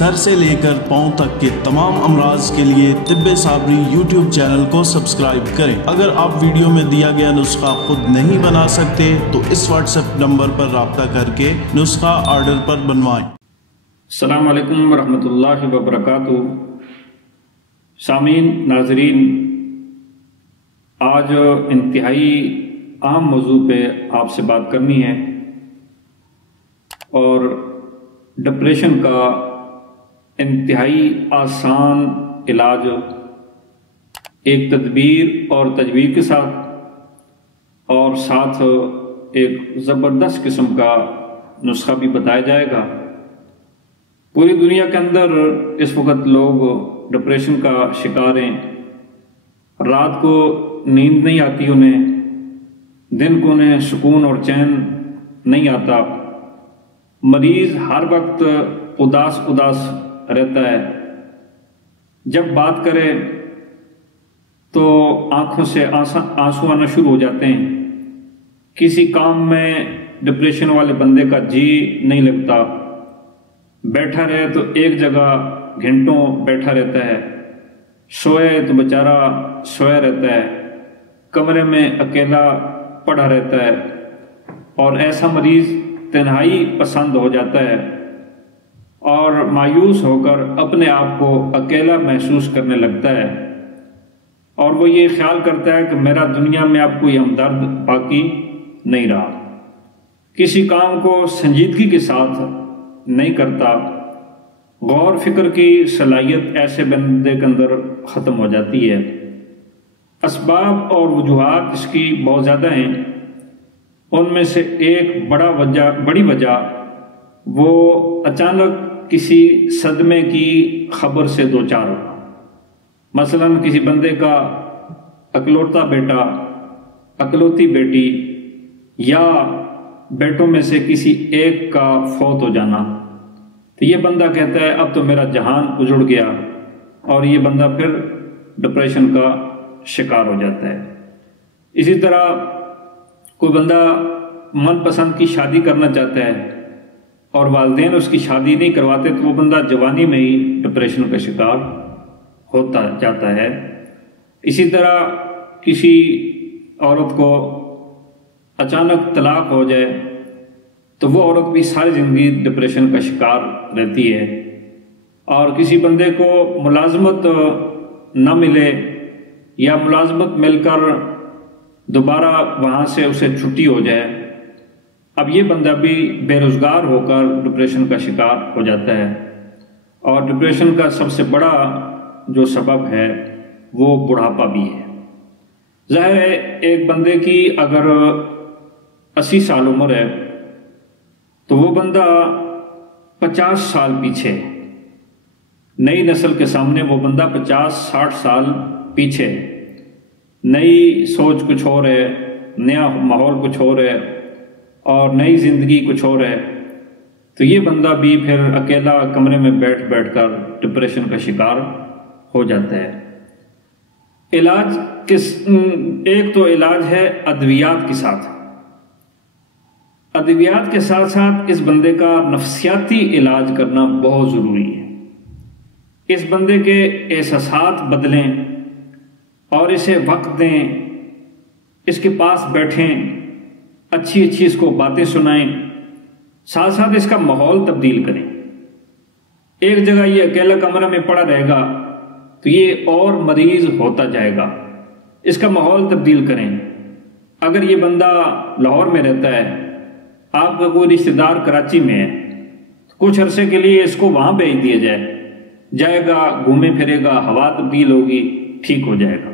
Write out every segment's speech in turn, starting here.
Sir से लेकर पांव तक के तमाम अमराज के लिए तिब्बे साबरी यूट्यूब चैनल को सब्सक्राइब करें। अगर आप वीडियो में दिया गया नुस्खा खुद नहीं बना सकते तो इस व्हाट्सएप नंबर पर राब्ता करके नुस्खा ऑर्डर पर बनवाएं। अस्सलाम वालेकुम रहमतुल्लाहि व बरकातुहू। सामीन नाजरीन, आज इंतहाई अहम मौजू पे आपसे बात करनी है और डिप्रेशन का इंतहाई आसान इलाज एक तदबीर और तजवीज़ के साथ और साथ एक ज़बरदस्त किस्म का नुस्खा भी बताया जाएगा। पूरी दुनिया के अंदर इस वक्त लोग डिप्रेशन का शिकार हैं। रात को नींद नहीं आती उन्हें, दिन को उन्हें सुकून और चैन नहीं आता। मरीज हर वक्त उदास उदास रहता है। जब बात करे तो आंखों से आंसू आना शुरू हो जाते हैं। किसी काम में डिप्रेशन वाले बंदे का जी नहीं लगता। बैठा रहे तो एक जगह घंटों बैठा रहता है, सोए तो बेचारा सोया रहता है, कमरे में अकेला पड़ा रहता है और ऐसा मरीज तन्हाई पसंद हो जाता है और मायूस होकर अपने आप को अकेला महसूस करने लगता है और वो ये ख्याल करता है कि मेरा दुनिया में अब कोई हमदर्द बाकी नहीं रहा। किसी काम को संजीदगी के साथ नहीं करता। गौर फिक्र की सलाहियत ऐसे बंदे के अंदर ख़त्म हो जाती है। असबाब और वजूहात इसकी बहुत ज़्यादा हैं। उनमें से एक बड़ी वजह वो अचानक किसी सदमे की खबर से दो चार होना। मसलन किसी बंदे का अकलौता बेटा, अकलौती बेटी या बेटों में से किसी एक का फौत हो जाना, तो ये बंदा कहता है अब तो मेरा जहान उजड़ गया और ये बंदा फिर डिप्रेशन का शिकार हो जाता है। इसी तरह कोई बंदा मनपसंद की शादी करना चाहता है और वालिदैन उसकी शादी नहीं करवाते तो वो बंदा जवानी में ही डिप्रेशन का शिकार होता जाता है। इसी तरह किसी औरत को अचानक तलाक हो जाए तो वो औरत भी सारी ज़िंदगी डिप्रेशन का शिकार रहती है। और किसी बंदे को मुलाजमत न मिले या मुलाजमत मिलकर दोबारा वहाँ से उसे छुट्टी हो जाए, अब ये बंदा भी बेरोज़गार होकर डिप्रेशन का शिकार हो जाता है। और डिप्रेशन का सबसे बड़ा जो सबब है वो बुढ़ापा भी है। ज़ाहिर है एक बंदे की अगर 80 साल उम्र है तो वो बंदा 50 साल पीछे, नई नस्ल के सामने वो बंदा 50-60 साल पीछे। नई सोच कुछ और है, नया माहौल कुछ और है और नई ज़िंदगी कुछ और है, तो ये बंदा भी फिर अकेला कमरे में बैठ कर डिप्रेशन का शिकार हो जाता है। इलाज एक तो इलाज है अद्वियात के साथ। अद्वियात के साथ साथ इस बंदे का नफ्सियाती इलाज करना बहुत ज़रूरी है। इस बंदे के एहसासात बदलें और इसे वक्त दें, इसके पास बैठें, अच्छी अच्छी इसको बातें सुनाएं, साथ साथ इसका माहौल तब्दील करें। एक जगह ये अकेला कमरा में पड़ा रहेगा तो ये और मरीज होता जाएगा। इसका माहौल तब्दील करें। अगर ये बंदा लाहौर में रहता है, आपका कोई रिश्तेदार कराची में है, तो कुछ अरसे के लिए इसको वहां भेज दिया जाएगा, घूमे फिरेगा, हवा तब्दील होगी, ठीक हो जाएगा।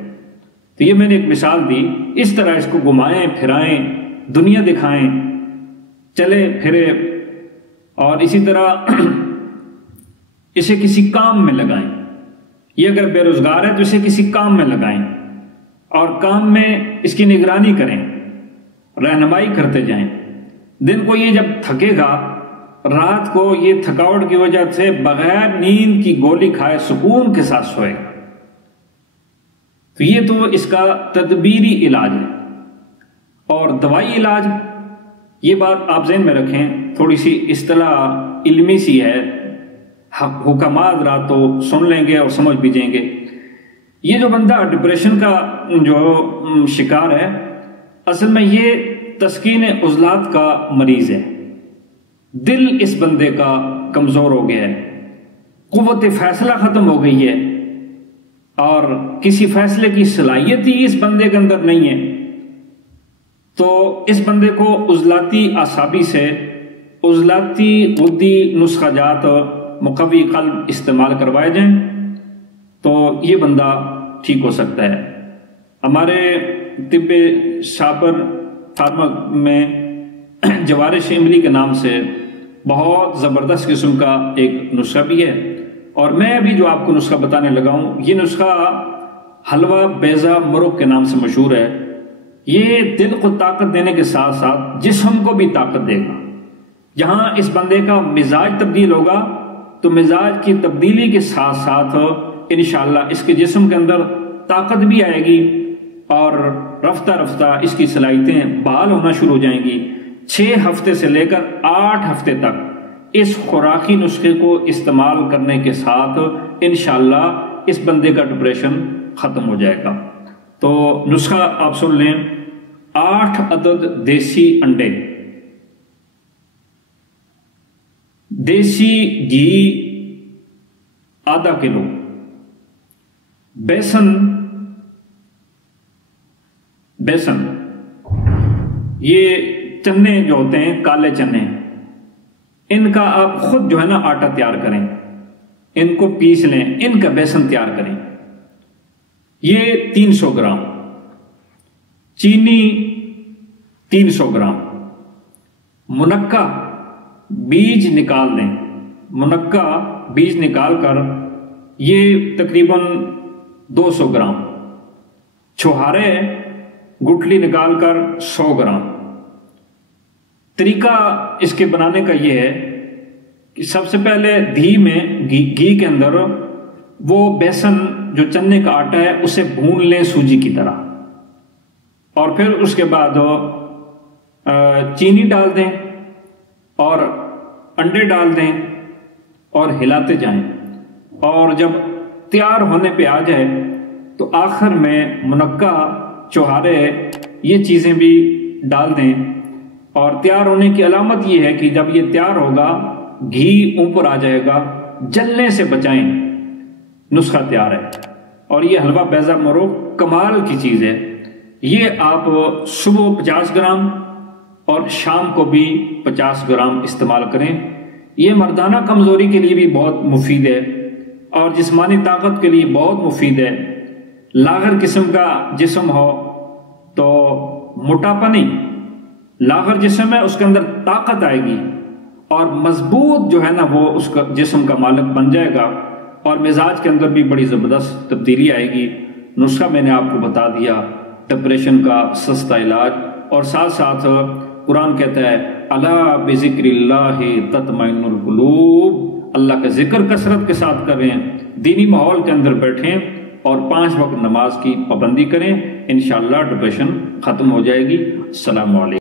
तो ये मैंने एक मिसाल दी। इस तरह इसको घुमाएं फिराएं, दुनिया दिखाएं, चले फिरे और इसी तरह इसे किसी काम में लगाएं। ये अगर बेरोजगार है तो इसे किसी काम में लगाएं और काम में इसकी निगरानी करें, रहनुमाई करते जाएं। दिन को ये जब थकेगा, रात को ये थकावट की वजह से बगैर नींद की गोली खाए सुकून के साथ सोएगा। तो ये तो इसका तदबीरी इलाज है। और दवाई इलाज, ये बात आप ज़हन में रखें, थोड़ी सी इस्तिलाह इल्मी सी है। हुक्मात रहा तो सुन लेंगे और समझ भी जाएंगे। ये जो बंदा डिप्रेशन का जो शिकार है, असल में ये तस्कीन उज़लात का मरीज है। दिल इस बंदे का कमजोर हो गया है, कुव्वत फैसला खत्म हो गई है और किसी फैसले की सलाहियत ही इस बंदे के अंदर नहीं है। तो इस बंदे को उज़लाती आसाबी से उज़लाती गुद्दी नुस्खाजात मुकव्वी क़ल्ब इस्तेमाल करवाए जाएं तो ये बंदा ठीक हो सकता है। हमारे तिब्बे शापर फार्मा में जवारिश इमली के नाम से बहुत ज़बरदस्त किस्म का एक नुस्खा भी है, और मैं अभी जो आपको नुस्खा बताने लगा हूँ, ये नुस्खा हलवा बेज़ा मुरुग के नाम से मशहूर है। ये दिल को ताकत देने के साथ साथ जिस्म को भी ताकत देगा। जहाँ इस बंदे का मिजाज तब्दील होगा तो मिजाज की तब्दीली के साथ साथ इंशाअल्लाह इसके जिस्म के अंदर ताकत भी आएगी और रफ्ता रफ्ता इसकी सलाहियतें बहाल होना शुरू हो जाएंगी। 6 हफ्ते से लेकर 8 हफ्ते तक इस खुराकी नुस्खे को इस्तेमाल करने के साथ इंशाअल्लाह इस बंदे का डिप्रेशन खत्म हो जाएगा। तो नुस्खा आप सुन लें। 8 अदद देसी अंडे, देसी घी आधा किलो, बेसन ये चने जो होते हैं काले चने, इनका आप खुद जो है ना आटा तैयार करें, इनको पीस लें, इनका बेसन तैयार करें। ये 300 ग्राम, चीनी 300 ग्राम, मुनक्का बीज निकाल लें, मुनक्का बीज निकाल कर ये तकरीबन 200 ग्राम, छुहारे गुठली निकालकर 100 ग्राम। तरीका इसके बनाने का यह है कि सबसे पहले घी के अंदर वो बेसन जो चने का आटा है उसे भून लें सूजी की तरह, और फिर उसके बाद चीनी डाल दें और अंडे डाल दें और हिलाते जाएं, और जब तैयार होने पे आ जाए तो आखिर में मुनक्का, चौहारे, ये चीजें भी डाल दें। और तैयार होने की अलामत ये है कि जब ये तैयार होगा घी ऊपर आ जाएगा, जलने से बचाएं, नुस्खा तैयार है। और ये हलवा बेज़ा मुरुग कमाल की चीज है। ये आप सुबह 50 ग्राम और शाम को भी 50 ग्राम इस्तेमाल करें। ये मर्दाना कमजोरी के लिए भी बहुत मुफीद है और जिस्मानी ताकत के लिए बहुत मुफीद है। लागर किस्म का जिस्म हो तो मोटापा नहीं, लागर जिस्म है उसके अंदर ताकत आएगी और मजबूत जो है ना वो उसका जिस्म का मालिक बन जाएगा, और मिजाज के अंदर भी बड़ी ज़बरदस्त तब्दीली आएगी। नुस्खा मैंने आपको बता दिया, डिप्रेशन का सस्ता इलाज। और साथ साथ कुरान कहता है अला बिज़िक्रिल्लाहि तत्मइन्नुल कुलूब, अल्लाह का जिक्र कसरत के साथ करें, दीनी माहौल के अंदर बैठें और 5 वक्त नमाज की पाबंदी करें। इंशाअल्लाह डिप्रेशन खत्म हो जाएगी। अस्सलामु अलैकुम।